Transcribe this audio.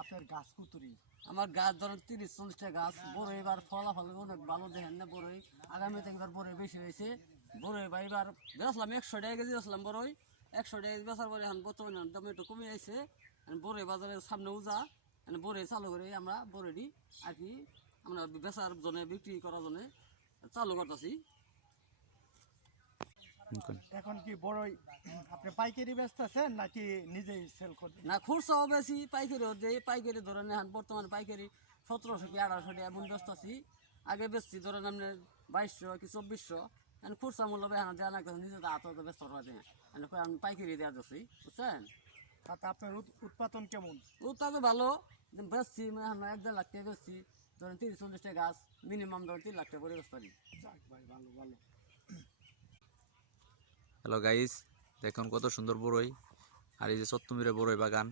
আপনার গাছ কুতুরি আমার গাছ ধরেন 30-40টা গাছ বড়, এবার ফলাফল অনেক ভালো দেখেন না বড়ই। আগামীতে এবার বড়ই বেশি হয়েছে। বড়ই বা এবার বেচলাম 100 টাকা কেজি বেচলাম বড়ই। 100 টাকা কেজি বেচার পরে এখন বর্তমানে দাম একটু কমে আছে। বড়ই বাজারের সামনে উজা, বড়ই চালু করে আমরা বড়ি আর কি আমরা বেচার জন্য, বিক্রি করার জন্য চালু করতেছি। এখন কি বড়ই আপনি পাইকারি বেচতেছেন নাকি নিজেই সেল করবেন? না, খুচরাও বেশি, পাইকারিও দেই। পাইকারি ধরেন এখন বর্তমানে পাইকারি 1700 কি 1800 টাকা এমন ব্যস্ত আছি। আগে বেচছি ধরেন আপনার 2200 কি 2400। এখন খুচরা মূল্য এখন দেওয়া না, নিজে হাতে ব্যস্ত করা যায়। আমি পাইকারি দেওয়া যাচ্ছি, বুঝছেন। তাতে আপনার উৎপাদন কেমন? ওটা তো ভালো বেচছি, এখন 1-1.5 লাখ টাকা বেচছি। ধরেন 30-40টা গাছ, মিনিমাম ধরেন 3 লাখ টাকা করে বেচতে পারি। যাক ভাই, ভালো ভালো। হ্যালো গাইস, দেখুন কত সুন্দর বড়ই, আর এই যে চত্বমিরে বড়ই বাগান।